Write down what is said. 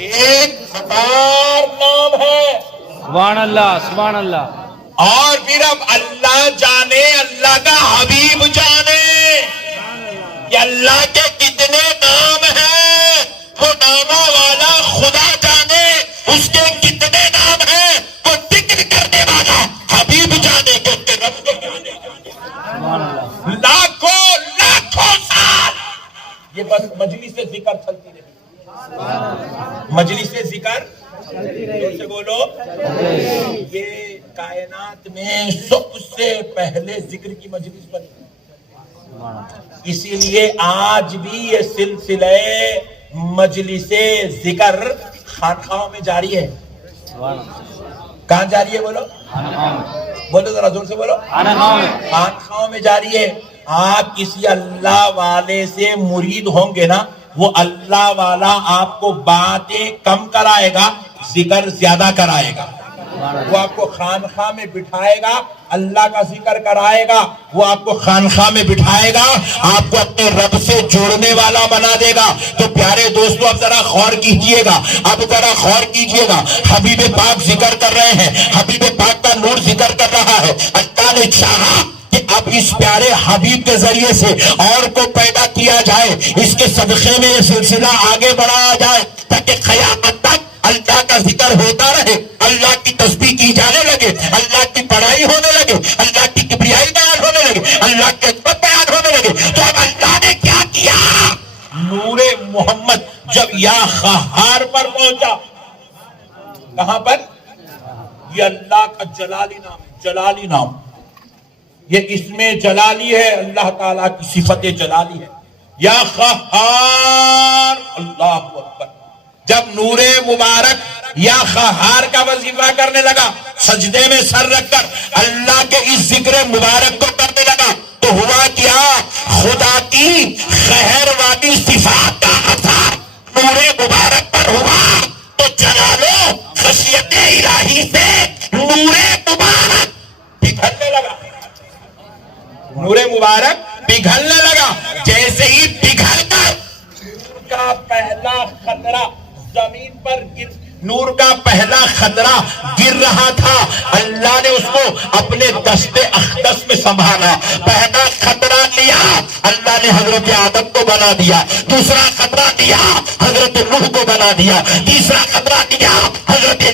1000 نام ہے. سبحان اللہ سبحان اللہ. اور پھر اب اللہ جانے, اللہ کا حبیب جانے کہ اللہ کے کتنے نام ہیں. وہ ناموں والا خدا جانے اس کے کتنے نام ہیں. وہ ذکر کرنے والا حبیب جانے کہ اس کے رب کے جانے. لاکھوں لاکھوں سال یہ بس مجلس ذکر چلتی رہی. مجلس ذکر سے بولو. یہ کائنات میں سب سے پہلے ذکر کی مجلس بنی. اسی لیے آج بھی یہ سلسلہ مجلس ذکر خانقاہوں میں جاری ہے. کہاں جاری ہے بولو؟ بولو ذرا زور سے بولو. خانقاہوں میں جاری ہے. آپ کسی اللہ والے سے مرید ہوں گے نا, وہ اللہ والا آپ کو باتیں کم کرائے گا, ذکر زیادہ کرائے گا. وہ آپ کو خانقاہ میں بٹھائے گا, اللہ کا ذکر کرائے گا. وہ آپ کو خانقاہ میں بٹھائے گا, آپ کو اپنے رب سے جوڑنے والا بنا دے گا. تو پیارے دوستو اب ذرا غور کیجئے گا, اب ذرا غور کیجئے گا. حبیب پاک ذکر کر رہے ہیں, حبیب پاک کا نور ذکر کر رہا ہے. اللہ نے چاہا کہ اب اس پیارے حبیب کے ذریعے سے اور کو پیدا کیا جائے, اس کے صدقے میں یہ سلسلہ آگے بڑھایا جائے تاکہ قیامت تک اللہ کا ذکر ہوتا رہے, اللہ کی تسبیح کی جانے لگے, اللہ کی پڑھائی ہونے لگے, اللہ کی کبریائی بیان ہونے لگے, اللہ کے عظمت بیان ہونے لگے. تو اب اللہ نے کیا کیا؟ نور محمد جب یا قہار پر پہنچا, کہاں پر؟ یہ اللہ کا جلالی نام ہے. جلالی نام یہ اسم جلالی ہے, اللہ تعالیٰ کی صفت جلالی ہے. یا قہار, اللہ اکبر. جب نور مبارک یا قہار کا وظیفہ کرنے لگا, سجدے میں سر رکھ کر اللہ کے اس ذکر مبارک کو کرنے لگا, تو ہوا کیا؟ خدا کی قہر والی صفات کا اثر نور مبارک پر ہوا. تو جلالو خشیت الہی سے نور مبارک پگھلنے لگا. نور مبارک پگھلنے لگا. جیسے ہی پگھل کر نور کا پہلا خطرہ زمین پر نور کا پہلا خطرہ گر رہا تھا, اللہ نے اس کو اپنے دست اقدس میں سنبھالا. پہلا خطرہ لیا, اللہ نے حضرت آدم کو بنا دیا. دوسرا خطرہ لیا, حضرت نوح کو بنا دیا. تیسرا خطرہ لیا, حضرت